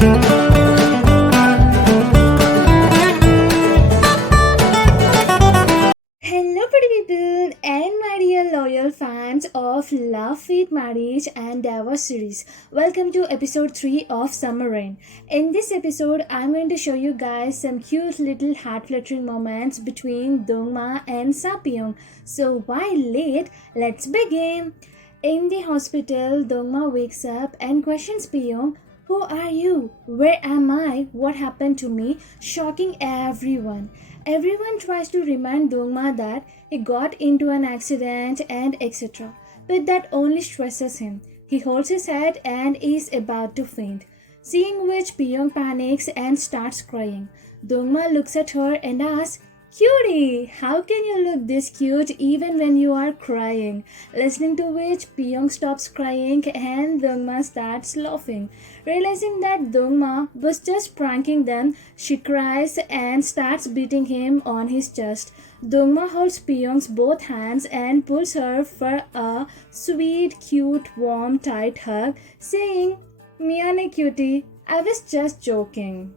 Hello, pretty people, and my dear loyal fans of Love, Faith, Marriage, and Divorce series. Welcome to episode 3 of Summer Rain. In this episode, I'm going to show you guys some cute little heart fluttering moments between Dongma and Piyoung. So, why late? Let's begin. In the hospital, Dongma wakes up and questions Piyoung. Who are you? Where am I? What happened to me? Shocking everyone. Everyone tries to remind Dongma that he got into an accident and etc. But that only stresses him. He holds his head and is about to faint. Seeing which Piyoung panics and starts crying. Dongma looks at her and asks, Cutie, how can you look this cute even when you are crying? Listening to which Piyoung stops crying and Dongma starts laughing. Realizing that Dongma was just pranking them, she cries and starts beating him on his chest. Dongma holds Piyoung's both hands and pulls her for a sweet, cute, warm, tight hug, saying, Miyane cutie, I was just joking.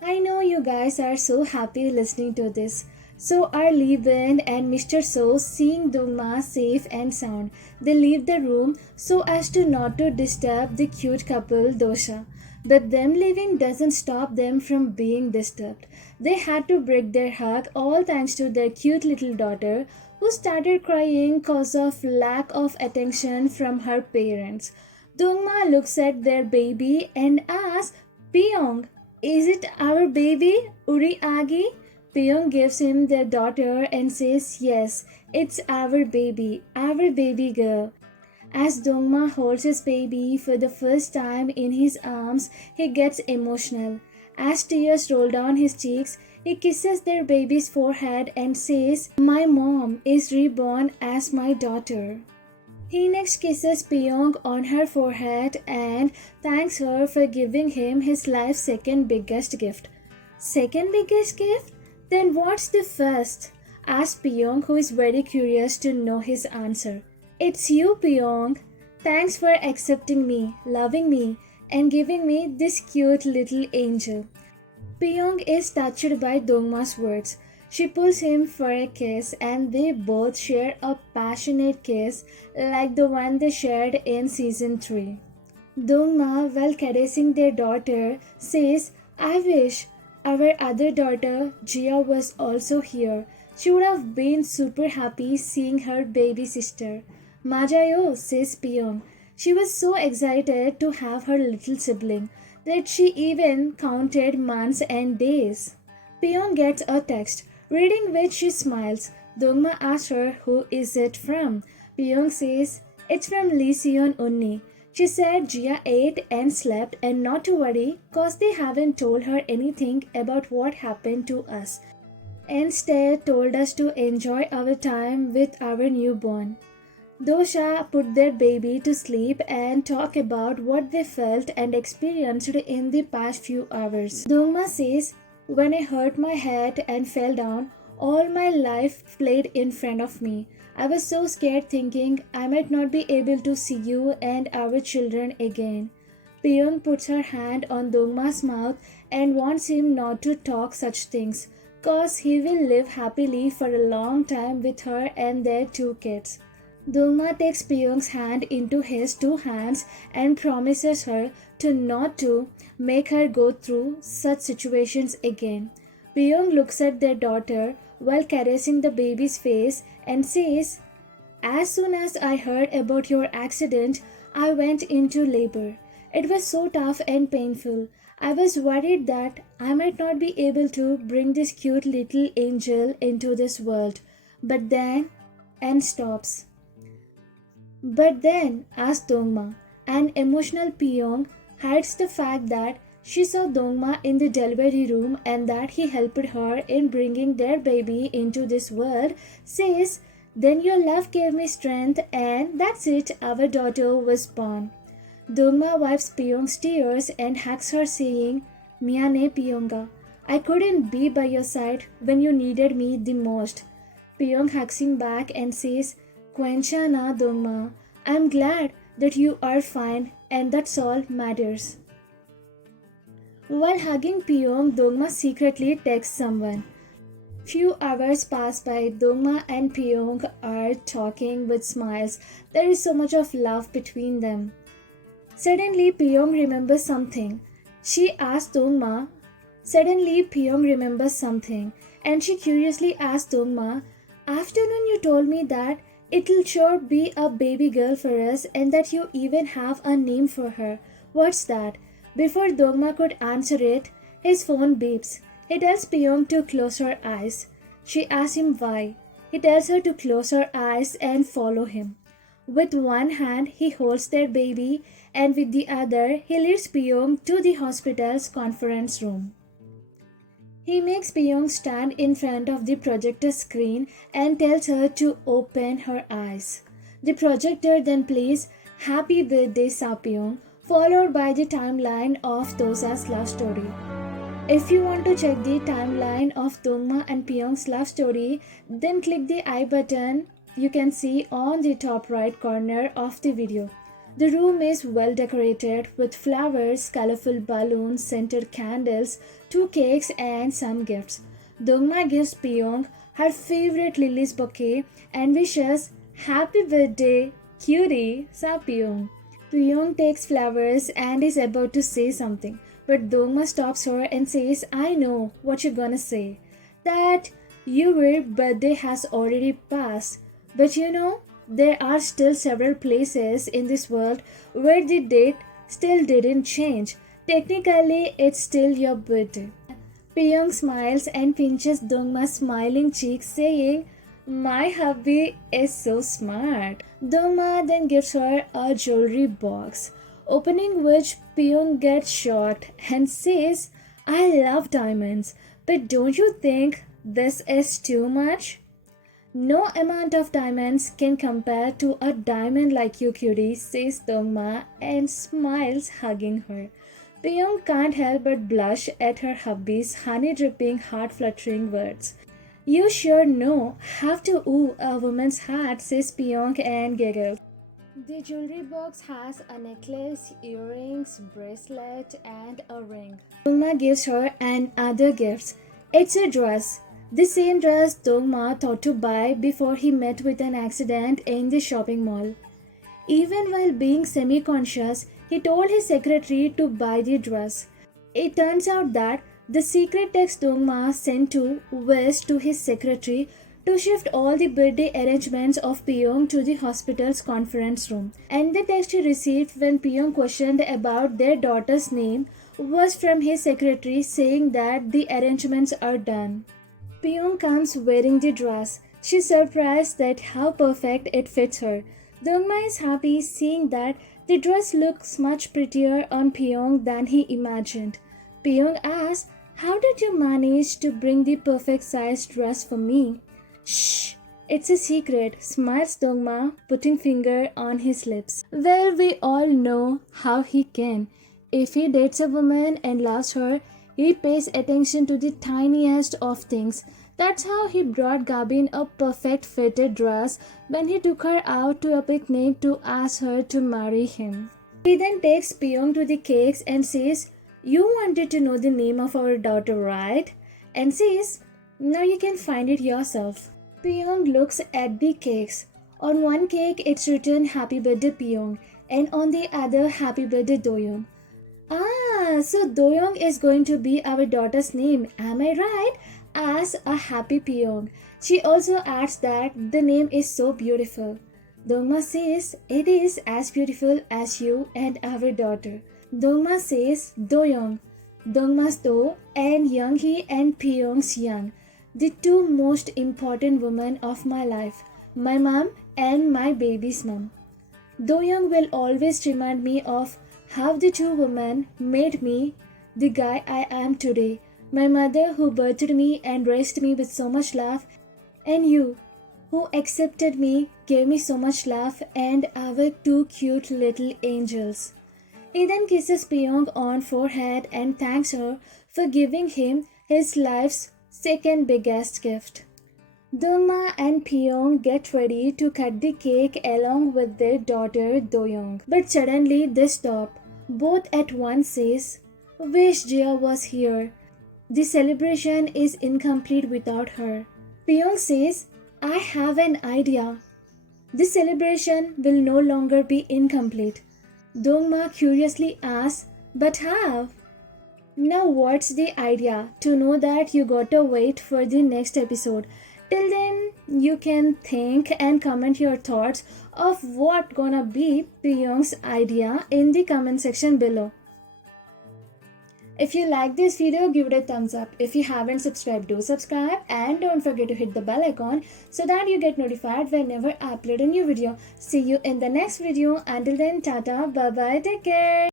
I know you guys are so happy listening to this. So are Lee-bin and Mr. So seeing Dongma safe and sound. They leave the room so as to not to disturb the cute couple Dosa. But them leaving doesn't stop them from being disturbed. They had to break their hug all thanks to their cute little daughter who started crying cause of lack of attention from her parents. Dongma looks at their baby and asks, Piyoung, is it our baby, Uri Agi? Piyoung gives him their daughter and says, Yes, it's our baby girl. As Dongma holds his baby for the first time in his arms, he gets emotional. As tears roll down his cheeks, he kisses their baby's forehead and says, My mom is reborn as my daughter. He next kisses Piyoung on her forehead and thanks her for giving him his life's second biggest gift. Second biggest gift? Then what's the first? Asks Piyoung, who is very curious to know his answer. It's you, Piyoung. Thanks for accepting me, loving me, and giving me this cute little angel. Piyoung is touched by Dongma's words. She pulls him for a kiss and they both share a passionate kiss like the one they shared in season 3. Dongma, while caressing their daughter, says, I wish our other daughter, Jia, was also here. She would have been super happy seeing her baby sister. Majayo, says Piyoung. She was so excited to have her little sibling that she even counted months and days. Piyoung gets a text. Reading which she smiles. Dongma asks her who is it from. Piyoung says it's from Lee Seon Unni. She said Jia ate and slept and not to worry cause they haven't told her anything about what happened to us. Instead told us to enjoy our time with our newborn. Dosa put their baby to sleep and talk about what they felt and experienced in the past few hours. Dongma says, when I hurt my head and fell down, all my life played in front of me. I was so scared thinking I might not be able to see you and our children again. Piyoung puts her hand on Dongma's mouth and wants him not to talk such things, cause he will live happily for a long time with her and their 2 kids. Dongma takes Piyoung's hand into his 2 hands and promises her to not to make her go through such situations again. Piyoung looks at their daughter while caressing the baby's face and says, As soon as I heard about your accident, I went into labor. It was so tough and painful. I was worried that I might not be able to bring this cute little angel into this world. But then, and stops. But then, asked Dongma, an emotional Piyoung hides the fact that she saw Dongma in the delivery room and that he helped her in bringing their baby into this world, says, Then your love gave me strength and that's it, our daughter was born. Dongma wipes Piyoung's tears and hugs her saying, Miyane Piyounga, I couldn't be by your side when you needed me the most. Piyoung hugs him back and says, Quencha na Dongma, I'm glad that you are fine and that's all matters. While hugging Piyoung, Dongma secretly texts someone. Few hours pass by. Dongma and Piyoung are talking with smiles. There is so much of love between them. Suddenly, Piyoung remembers something. She asks Dongma. Suddenly, Piyoung remembers something, and she curiously asks Dongma, "Afternoon, you told me that it'll sure be a baby girl for us, and that you even have a name for her. What's that?" Before Dongma could answer it, his phone beeps. He tells Piyoung to close her eyes. She asks him why. He tells her to close her eyes and follow him. With one hand, he holds their baby, and with the other, he leads Piyoung to the hospital's conference room. He makes Piyoung stand in front of the projector screen and tells her to open her eyes. The projector then plays Happy Birthday Sapyeong, followed by the timeline of Dosa's love story. If you want to check the timeline of Dongma and Piyoung's love story, then click the I button you can see on the top right corner of the video. The room is well decorated with flowers, colorful balloons, scented candles, two cakes, and some gifts. Dongma gives Piyoung her favorite lilies bouquet and wishes Happy Birthday, cutie, Sapyeong. Piyoung takes flowers and is about to say something, but Dongma stops her and says, "I know what you're gonna say. That your birthday has already passed. But you know, there are still several places in this world where the date still didn't change. Technically, it's still your birthday." Piyoung smiles and pinches Dongma's smiling cheek, saying, "My hubby is so smart." Dongma then gives her a jewelry box, opening which Piyoung gets shocked and says, "I love diamonds, but don't you think this is too much?" "No amount of diamonds can compare to a diamond like you, cutie," says Dongma and smiles, hugging her. Piyoung can't help but blush at her hubby's honey-dripping, heart-fluttering words. "You sure know how to woo a woman's heart," says Piyoung and giggles. The jewelry box has a necklace, earrings, bracelet, and a ring. Dongma gives her another gift. It's a dress. The same dress Dongma thought to buy before he met with an accident in the shopping mall. Even while being semi-conscious, he told his secretary to buy the dress. It turns out that the secret text Dongma sent to West to his secretary to shift all the birthday arrangements of Piyoung to the hospital's conference room. And the text he received when Piyoung questioned about their daughter's name was from his secretary saying that the arrangements are done. Piyoung comes wearing the dress. She's surprised at how perfect it fits her. Dongma is happy seeing that the dress looks much prettier on Piyoung than he imagined. Piyoung asks, "How did you manage to bring the perfect sized dress for me?" "Shh, it's a secret," smiles Dongma, putting finger on his lips. Well, we all know how he can. If he dates a woman and loves her, he pays attention to the tiniest of things. That's how he brought Gabin a perfect fitted dress when he took her out to a picnic to ask her to marry him. He then takes Piyoung to the cakes and says, "You wanted to know the name of our daughter, right?" And says, "Now you can find it yourself." Piyoung looks at the cakes. On one cake it's written Happy Birthday Piyoung, and on the other Happy Birthday Doyoung. "Ah, so Doyoung is going to be our daughter's name, am I right?" asks a happy Piyoung. She also adds that the name is so beautiful. Dongma says, "It is as beautiful as you and our daughter." Dongma says, "Doyoung." Dongma's Do and Younghee and Piyoung's Young, the two most important women of my life, my mom and my baby's mom. Doyoung will always remind me of how the two women made me the guy I am today. My mother, who birthed me and raised me with so much love, and you, who accepted me, gave me so much love, and our two cute little angels. He then kisses Piyoung on forehead and thanks her for giving him his life's second biggest gift. Dongma and Piyoung get ready to cut the cake along with their daughter Doyoung. But suddenly they stop. Both at once says, Wish Jia was here. The celebration is incomplete without her. Piyoung says, I have an idea. This celebration will no longer be incomplete. Dongma curiously asks, but how? Now, what's the idea? To know that, you gotta wait for the next episode. Till then, you can think and comment your thoughts of what gonna be Piyoung's idea in the comment section below. If you like this video, give it a thumbs up. If you haven't subscribed, do subscribe and don't forget to hit the bell icon so that you get notified whenever I upload a new video. See you in the next video. Until then, tata, bye bye, take care.